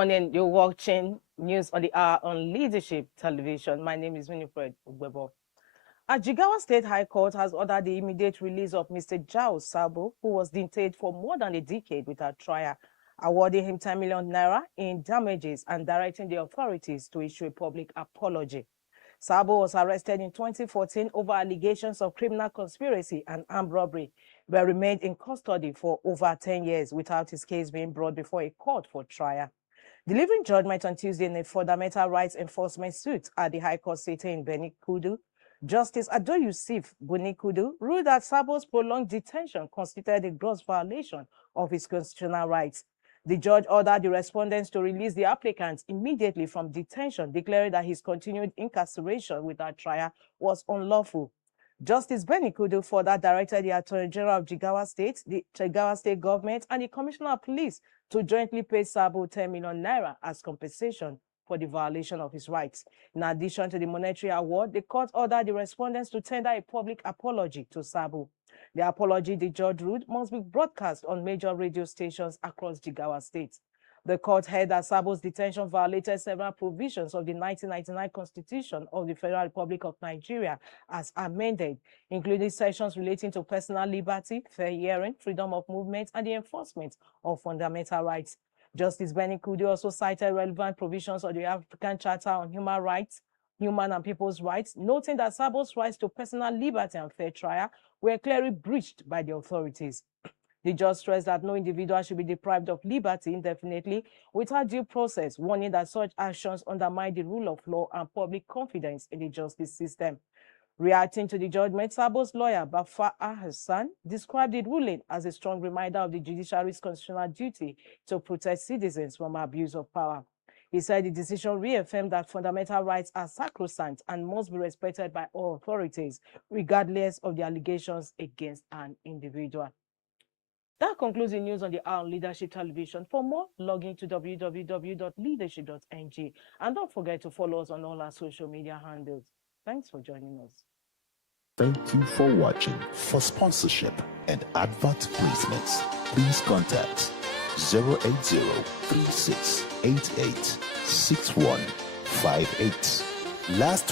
morning. You're watching News on the Hour on Leadership Television. My name is Winifred Ugbebo. A Jigawa State High Court has ordered the immediate release of Mr. Jao Sabo, who was detained for more than a decade without trial, awarding him 10 million naira in damages and directing the authorities to issue a public apology. Sabo was arrested in 2014 over allegations of criminal conspiracy and armed robbery, but remained in custody for over 10 years without his case being brought before a court for trial. Delivering judgment on Tuesday in a fundamental rights enforcement suit at the High Court sitting in Benin Kudu, Justice Ado Yusuf Bunikudu ruled that Sabo's prolonged detention constituted a gross violation of his constitutional rights. The judge ordered the respondents to release the applicants immediately from detention, declaring that his continued incarceration without trial was unlawful. Justice Benikudu further directed the Attorney General of Jigawa State, the Jigawa State government, and the Commissioner of Police to jointly pay Sabo 10 million naira as compensation for the violation of his rights. In addition to the monetary award, the court ordered the respondents to tender a public apology to Sabo. The apology, the judge ruled, must be broadcast on major radio stations across Jigawa State. The court held that Sabo's detention violated several provisions of the 1999 Constitution of the Federal Republic of Nigeria as amended, including sections relating to personal liberty, fair hearing, freedom of movement, and the enforcement of fundamental rights. Justice Benikudu also cited relevant provisions of the African Charter on Human Rights, Human and People's Rights, noting that Sabo's rights to personal liberty and fair trial were clearly breached by the authorities. The judge stressed that no individual should be deprived of liberty indefinitely without due process, warning that such actions undermine the rule of law and public confidence in the justice system. Reacting to the judgment, Sabo's lawyer, Bafa Hassan, described the ruling as a strong reminder of the judiciary's constitutional duty to protect citizens from abuse of power. He said the decision reaffirmed that fundamental rights are sacrosanct and must be respected by all authorities, regardless of the allegations against an individual. That concludes the news on the Hour on Leadership Television. For more, log in to www.leadership.ng and don't forget to follow us on all our social media handles. Thanks for joining us. Thank you for watching. For sponsorship and advert placements, please contact 080-3688-6158. Last